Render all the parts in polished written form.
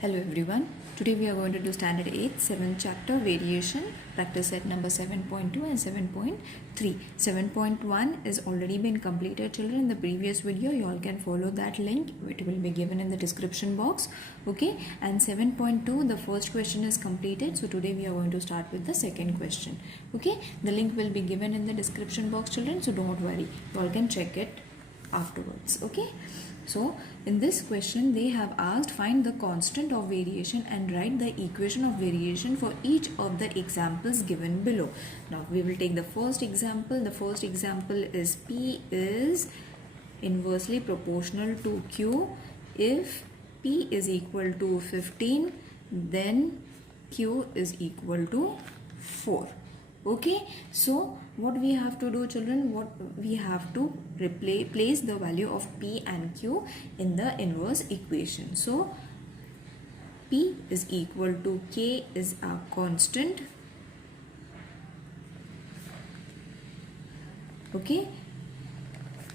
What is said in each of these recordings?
Hello everyone. Today we are going to do standard 8 7th chapter variation practice set number 7.2 and 7.3. 7.1 is already been completed children in the previous video. You all can follow that link. It will be given in the description box. Okay, and 7.2 the first question is completed. So today we are going to start with the second question. Okay, the link will be given in the description box children, so don't worry. You all can check it afterwards. Okay, so in this question they have asked find the constant of variation and write the equation of variation for each of the examples given below. Now we will take the first example. The first example is P is inversely proportional to Q. If P is equal to 15, then Q is equal to 4. Okay, so what we have to do children, what we have to place the value of P and Q in the inverse equation. So P is equal to K is a constant. Okay,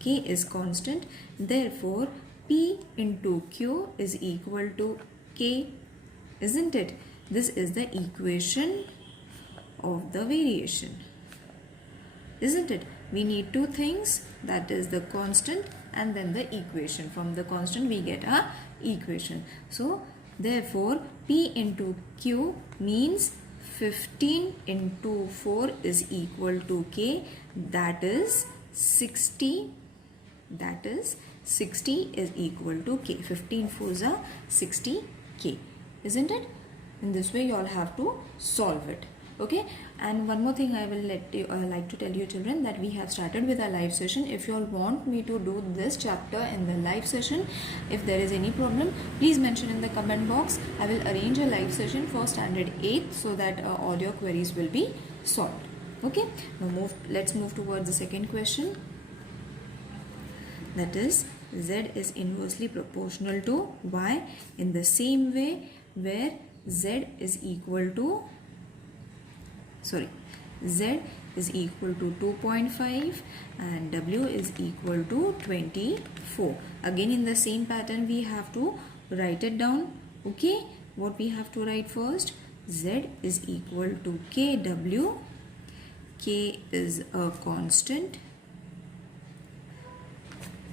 K is constant, therefore P into Q is equal to K, isn't it? This is the equation of the variation, isn't it? We need two things, that is the constant and then the equation. From the constant we get a equation. So therefore P into Q means 15 into 4 is equal to K, that is 60. That is 60 is equal to K. 15 4s are 60 K, isn't it? In this way you all have to solve it. Okay, and one more thing I will like to tell you children, that we have started with a live session. If you all want me to do this chapter in the live session, if there is any problem, please mention in the comment box. I will arrange a live session for standard 8 so that all your queries will be solved. Okay, now let's move towards the second question. That is Z is inversely proportional to Y in the same way where Z is equal to Z is equal to 2.5 and W is equal to 24. Again in the same pattern we have to write it down. Okay, what we have to write first? Z is equal to KW. K is a constant.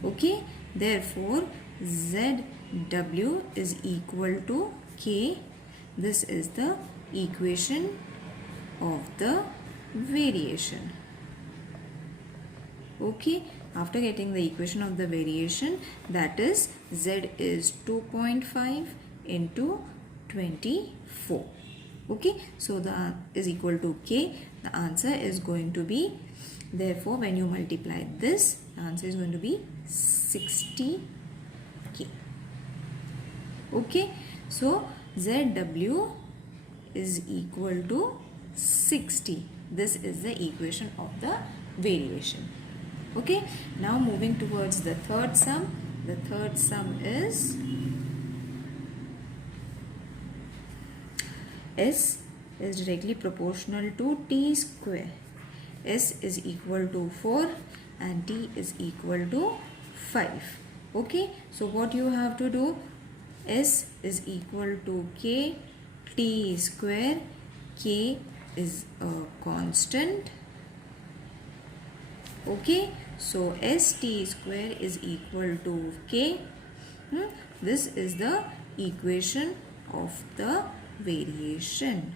Okay, therefore ZW is equal to K. This is the equation of the variation. Okay, after getting the equation of the variation, that is Z is 2.5 into 24. Okay, so the is equal to K. The answer is going to be, therefore when you multiply this, the answer is going to be 60K. Okay, so ZW is equal to 60. This is the equation of the variation. Okay, now moving towards the third sum. The third sum is S is directly proportional to T square. S is equal to 4 and T is equal to 5. Okay, so what you have to do? S is equal to K T square. K is a constant. Okay, so ST square is equal to K. This is the equation of the variation.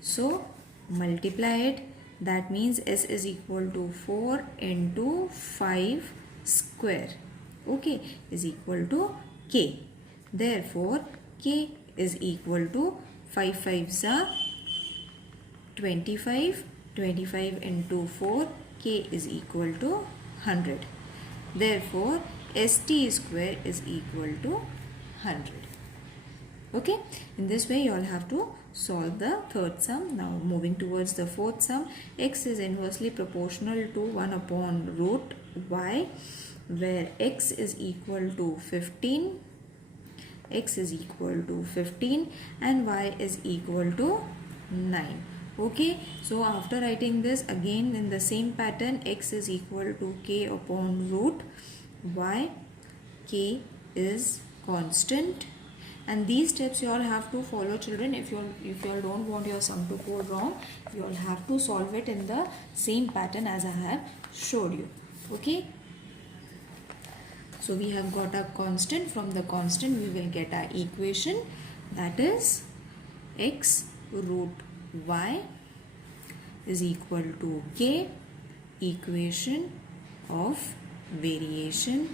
So multiply it. That means S is equal to 4 into 5 square. Okay, is equal to K. Therefore K is equal to 5 5s are 25. 25 into 4, K is equal to 100. Therefore ST square is equal to 100. Okay, in this way you all have to solve the third sum. Now moving towards the fourth sum. X is inversely proportional to 1 upon root Y, where X is equal to 15. X is equal to 15 and Y is equal to 9. Okay, so after writing this, again in the same pattern, X is equal to K upon root Y. K is constant, and these steps you all have to follow, children. If you all don't want your sum to go wrong, you all have to solve it in the same pattern as I have showed you. Okay, so we have got a constant. From the constant we will get our equation, that is x root y is equal to k, equation of variation.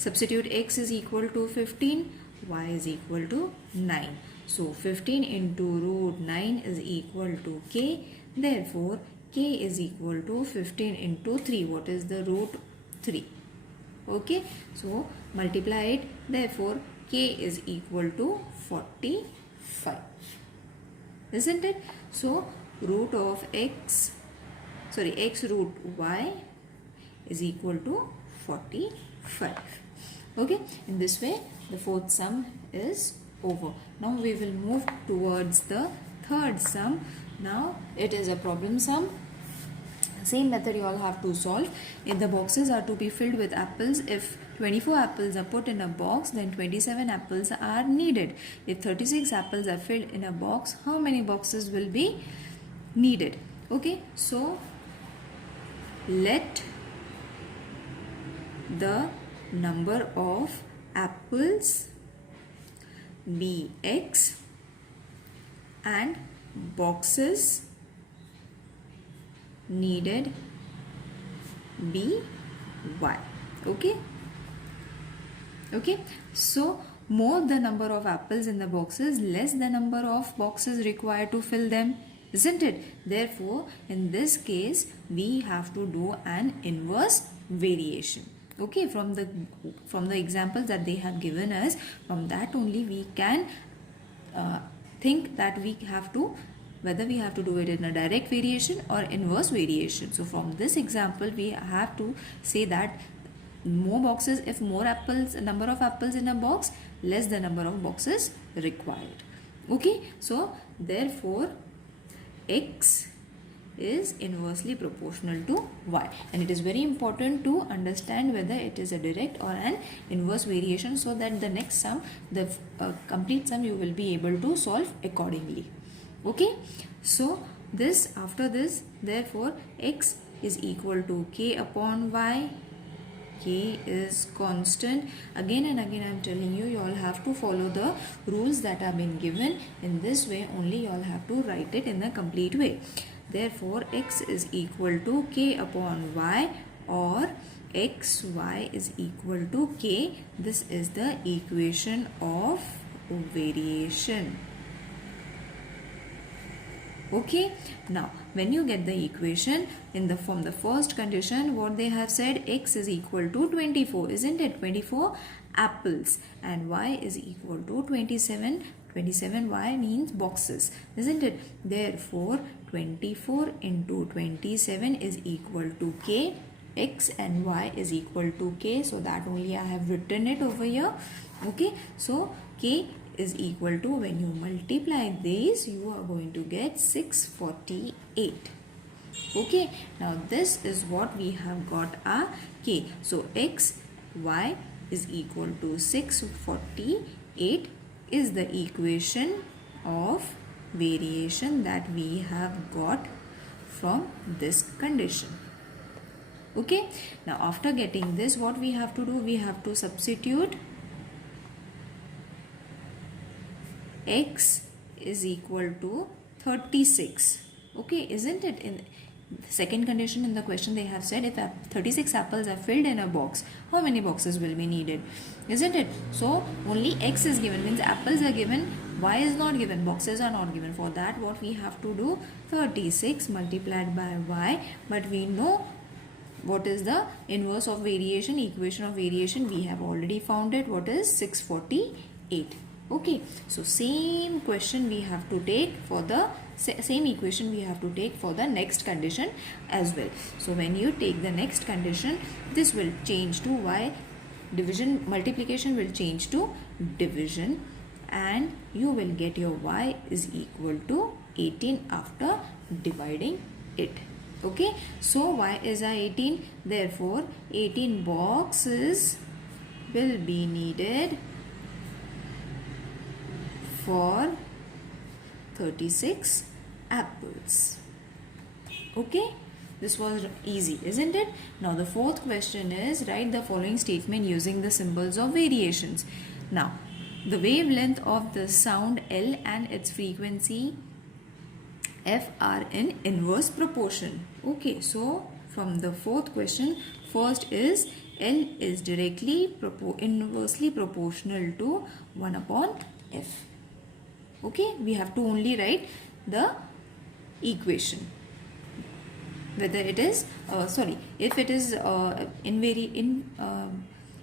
Substitute x is equal to 15, y is equal to 9. So 15 into root 9 is equal to k. Therefore, k is equal to 15 into 3. What is the root? 3. Okay. So multiply it. Therefore, k is equal to 45. Isn't it? So root of x root y is equal to 45. Okay, in this way the fourth sum is over. Now we will move towards the third sum. Now it is a problem sum. Same method you all have to solve. If the boxes are to be filled with apples, if 24 apples are put in a box, then 27 apples are needed. If 36 apples are filled in a box, how many boxes will be needed? Okay, so let the number of apples be x and boxes needed be y. Okay, so more the number of apples in the boxes, less the number of boxes required to fill them, isn't it? Therefore, in this case we have to do an inverse variation. Okay, from the examples that they have given us, from that only we can think that we have to, whether we have to do it in a direct variation or inverse variation. So from this example we have to say that more boxes, if more apples, number of apples in a box, less the number of boxes required. Okay, so therefore x is inversely proportional to y, and it is very important to understand whether it is a direct or an inverse variation, so that the next sum, the complete sum, you will be able to solve accordingly. Okay, so this, after this, therefore x is equal to k upon y. K is constant. Again and again I am telling you, you all have to follow the rules that have been given. In this way only you all have to write it in a complete way. Therefore x is equal to k upon y, or xy is equal to k. This is the equation of variation. Okay, now when you get the equation in the form, the first condition, what they have said, x is equal to 24, isn't it? 24 apples, and y is equal to 27. 27y means boxes, isn't it? Therefore 24 into 27 is equal to k. X and y is equal to k, so that only I have written it over here. Okay, so k is equal to, when you multiply these, you are going to get 648. Okay, now this is what we have got our k. So x, y is equal to 648 is the equation of variation that we have got from this condition. Okay, now after getting this, what we have to do, we have to substitute x is equal to 36. Okay, isn't it? In the second condition in the question they have said, if 36 apples are filled in a box, how many boxes will be needed, isn't it? So only x is given, means apples are given, y is not given, boxes are not given. For that what we have to do, 36 multiplied by y, but we know what is the inverse of variation, equation of variation, we have already found it. What is 648? Okay, so same question we have to take for the same equation we have to take for the next condition as well. So when you take the next condition, this will change to y, division, multiplication will change to division, and you will get your y is equal to 18 after dividing it. Okay, so y is a 18, therefore 18 boxes will be needed for 36 apples. Okay, this was easy, isn't it? Now the fourth question is, write the following statement using the symbols of variations. Now, the wavelength of the sound L and its frequency F are in inverse proportion. Okay, so from the fourth question, first is L is directly inversely proportional to 1 upon F. Okay, we have to only write the equation. Whether it is, if it is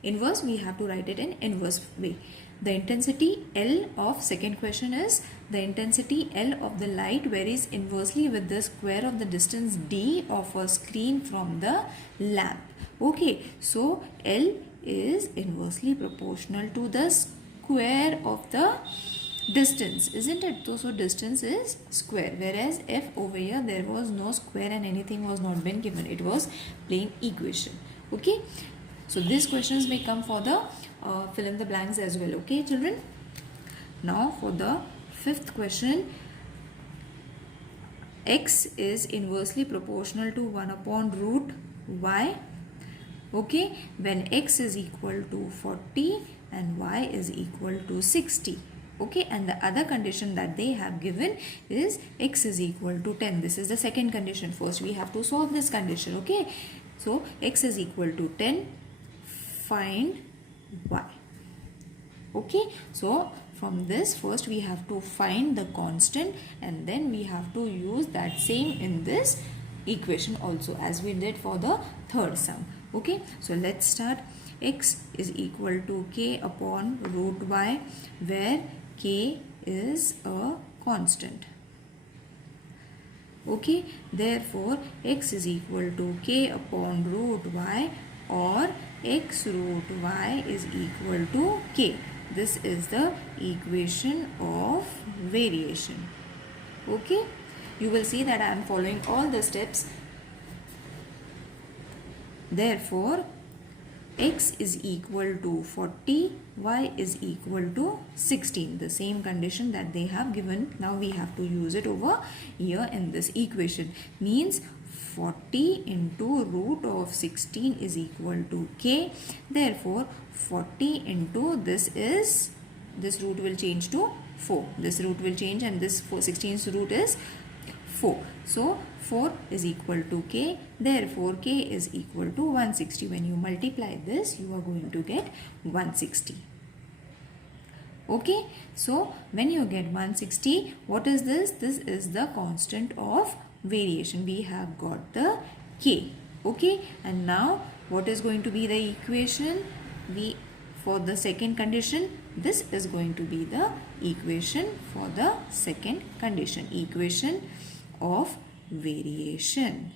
inverse, we have to write it in inverse way. The intensity L of second question is, the intensity L of the light varies inversely with the square of the distance D of a screen from the lamp. Okay, so L is inversely proportional to the square of the distance, isn't it? So distance is square, whereas F over here there was no square and anything was not been given. It was plain equation. Okay, so these questions may come for the fill in the blanks as well. Okay, children. Now for the fifth question, x is inversely proportional to 1 upon root y. Okay, when x is equal to 40 and y is equal to 60. Okay, and the other condition that they have given is x is equal to 10. This is the second condition. First we have to solve this condition. Okay, so x is equal to 10, find y. Okay, so from this first we have to find the constant and then we have to use that same in this equation also, as we did for the third sum. Okay, so let's start. X is equal to k upon root y, where k is a constant. Okay, therefore x is equal to k upon root y, or x root y is equal to k. This is the equation of variation. Okay, you will see that I am following all the steps. Therefore x is equal to 40, y is equal to 16. The same condition that they have given, now we have to use it over here in this equation. Means 40 into root of 16 is equal to k. Therefore 40 into this root will change to 4. This root will change and this 16's root is 4. So 4 is equal to k. Therefore k is equal to 160. When you multiply this, you are going to get 160. Okay, so when you get 160, what is this? This is the constant of variation. We have got the k. Okay, and now what is going to be the equation? For the second condition, this is going to be the equation for the second condition, equation of variation.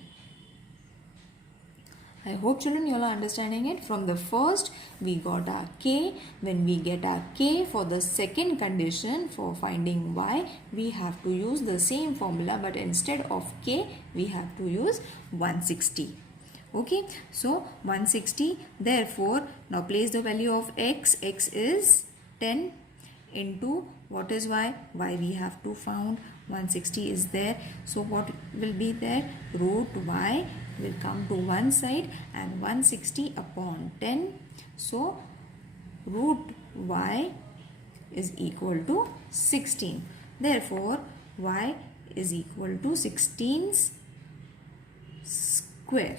I hope children you all are understanding it. From the first we got our k. When we get our k for the second condition, for finding y, we have to use the same formula, but instead of k we have to use 160. Okay, so 160. Therefore now place the value of x. X is 10 into what is y? Y we have to found. 160 is there. So what will be there? Root y will come to one side and 160 upon 10. So root y is equal to 16. Therefore y is equal to 16's square.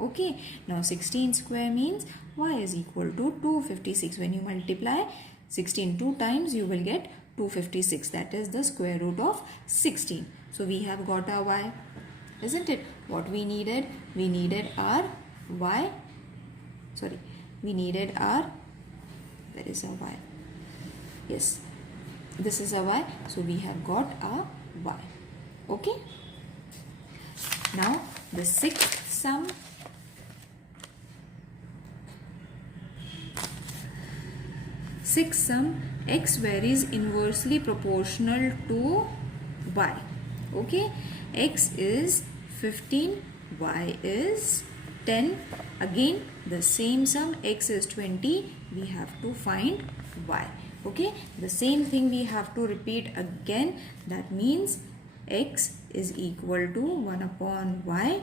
Okay, now 16 square means y is equal to 256. When you multiply 16 two times, you will get 256. That is the square root of 16. So we have got our y, isn't it? What we needed? We needed our y. Sorry, we needed our, where is our y? Yes, this is our y. So we have got our y. Okay. Now the sixth sum. Sixth sum, x varies inversely proportional to y. Okay, x is 15, y is 10, Again the same sum, x is 20, we have to find y. Okay, the same thing we have to repeat again. That means x is equal to 1 upon y.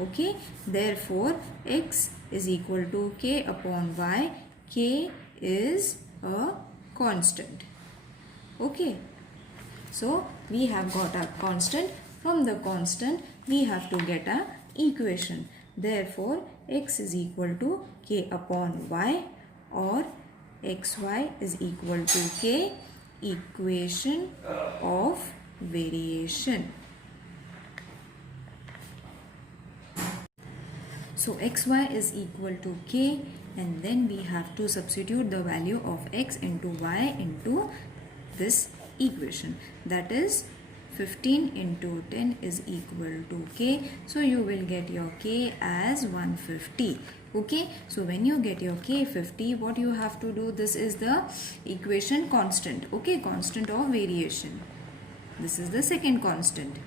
Okay, therefore x is equal to k upon y. K is a constant. Okay, so we have got a constant. From the constant we have to get a equation. Therefore x is equal to k upon y, or xy is equal to k, equation of variation. So xy is equal to k, and then we have to substitute the value of x into y into this equation. That is 15 into 10 is equal to k. So you will get your k as 150. Okay, so when you get your k 50, what you have to do, this is the equation constant. Okay, constant of variation. This is the second constant.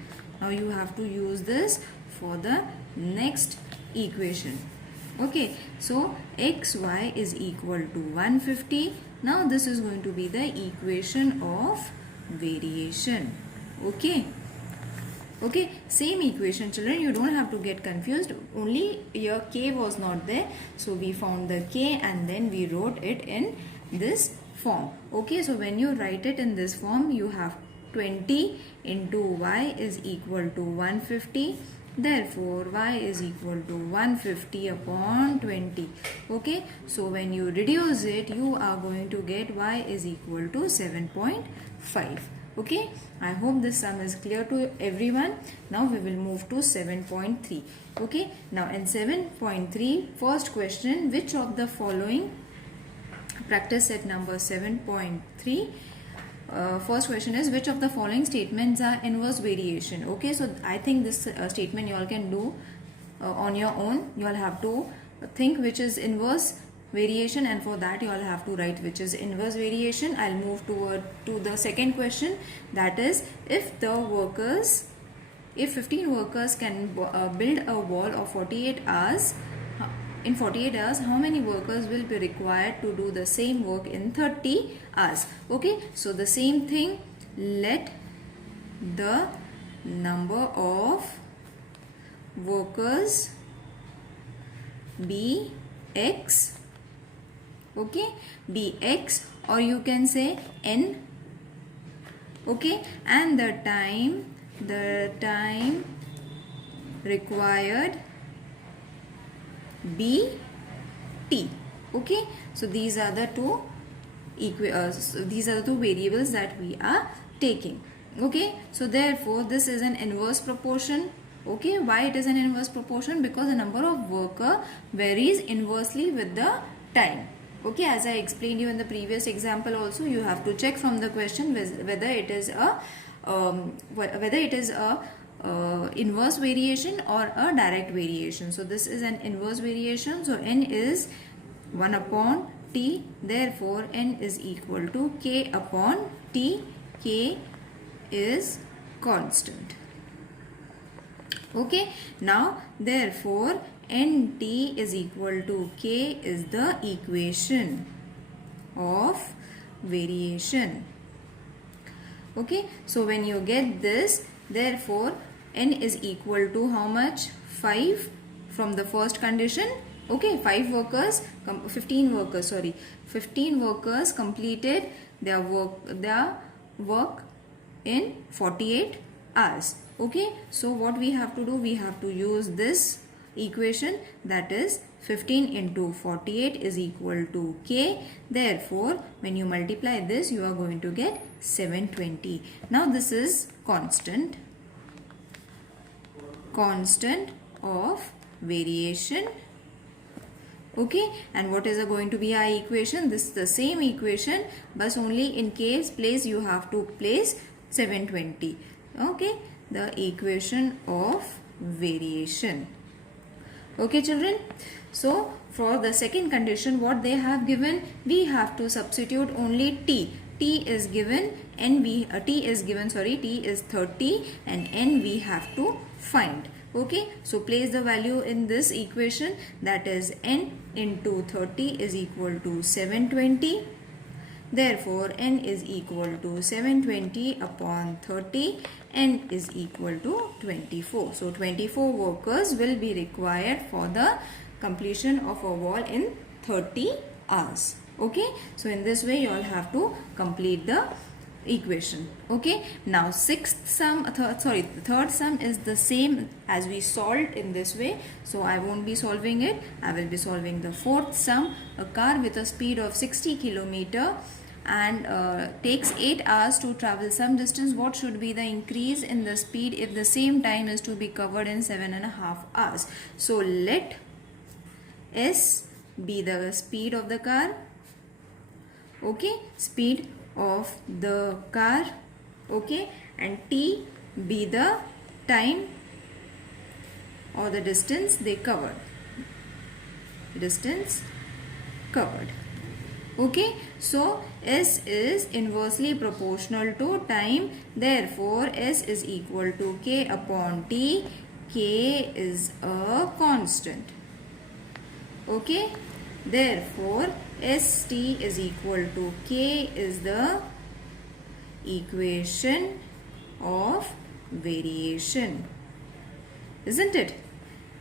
Now you have to use this for the next equation. Okay, so xy is equal to 150. Now this is going to be the equation of variation. Okay, same equation, children. You don't have to get confused. Only your k was not there, so we found the k and then we wrote it in this form. Okay, so when you write it in this form, you have 20 into y is equal to 150. Therefore y is equal to 150 upon 20. Okay, so when you reduce it, you are going to get y is equal to 7.5. Okay, I hope this sum is clear to everyone. Now we will move to 7.3. Okay, now in 7.3, first question, which of the following, practice set number 7.3, first question is, which of the following statements are inverse variation? Okay, so I think this statement you all can do on your own. You all have to think which is inverse variation, and for that you all have to write which is inverse variation. I'll move to the second question, that is, if 15 workers can build a wall of 48 hours, in 48 hours, how many workers will be required to do the same work in 30 hours? Okay, so the same thing, let the number of workers be x. Okay, be x, or you can say n. Okay, and the time required be t. Okay, so these are the two variables that we are taking. Okay, so therefore this is an inverse proportion. Okay, why it is an inverse proportion? Because the number of worker varies inversely with the time. Okay, as I explained you in the previous example also, you have to check from the question whether it is a inverse variation or a direct variation. So this is an inverse variation. So n is 1 upon t. Therefore n is equal to k upon t. K is constant. Okay, now therefore nt is equal to k is the equation of variation. Okay, so when you get this, therefore n is equal to how much? 5 from the first condition. Okay, 15 workers completed their work in 48 hours. Okay, so what we have to do, we have to use this equation, that is 15 into 48 is equal to k. Therefore when you multiply this, you are going to get 720. Now this is constant of variation. Okay, and what is going to be our equation? This is the same equation, but only in k's place you have to place 720. Okay, the equation of variation. Okay children, so for the second condition, what they have given, we have to substitute only t. T is given, t is 30 and n we have to find. Okay, so place the value in this equation, that is n into 30 is equal to 720. Therefore, n is equal to 720 upon 30. N is equal to 24. So, 24 workers will be required for the completion of a wall in 30 hours. Okay, so in this way you all have to complete the equation. Okay, now the third sum is the same as we solved in this way, so I won't be solving it. I will be solving the fourth sum. A car with a speed of 60 km and takes 8 hours to travel some distance. What should be the increase in the speed if the same time is to be covered in 7.5 hours? So let S be the speed of the car. Okay, speed of the car. Okay, and T be the time or the distance they covered. Distance covered. Okay, so S is inversely proportional to time. Therefore, S is equal to K upon T. K is a constant. Okay, therefore ST is equal to K is the equation of variation, isn't it?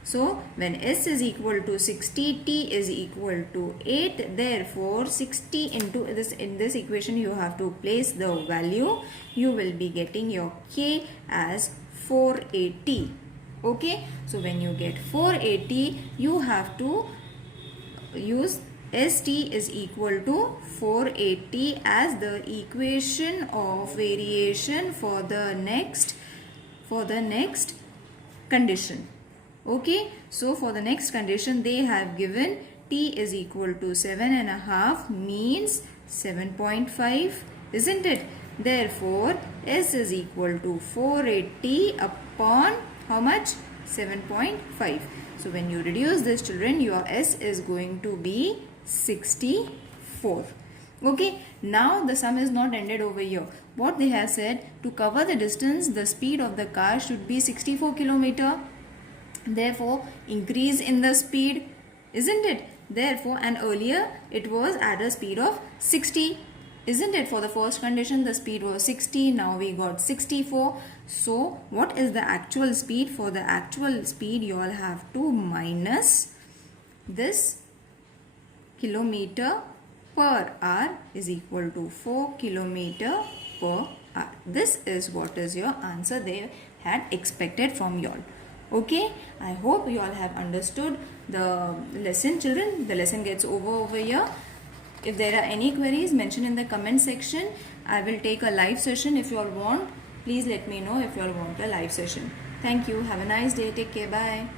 So when S is equal to 60, T is equal to 8. Therefore 60 into this, in this equation you have to place the value. You will be getting your K as 480. Okay, so when you get 480, you have to use ST is equal to 480 as the equation of variation for the next condition. Okay, so for the next condition they have given T is equal to 7.5 means 7.5, isn't it? Therefore S is equal to 480 upon how much? 7.5. So when you reduce this, children, your S is going to be 64. Okay, now the sum is not ended over here. What they have said, to cover the distance, the speed of the car should be 64 km. Therefore, increase in the speed, isn't it? Therefore, and earlier it was at a speed of 60, isn't it? For the first condition, the speed was 60. Now we got 64. So, what is the actual speed? For the actual speed, you all have to minus this kilometer per hour is equal to 4 kilometer per hour. This is what is your answer they had expected from you all. Okay, I hope you all have understood the lesson, children. The lesson gets over here. If there are any queries, mention in the comment section. I will take a live session if you all want. Please let me know if you all want a live session. Thank you. Have a nice day. Take care. Bye.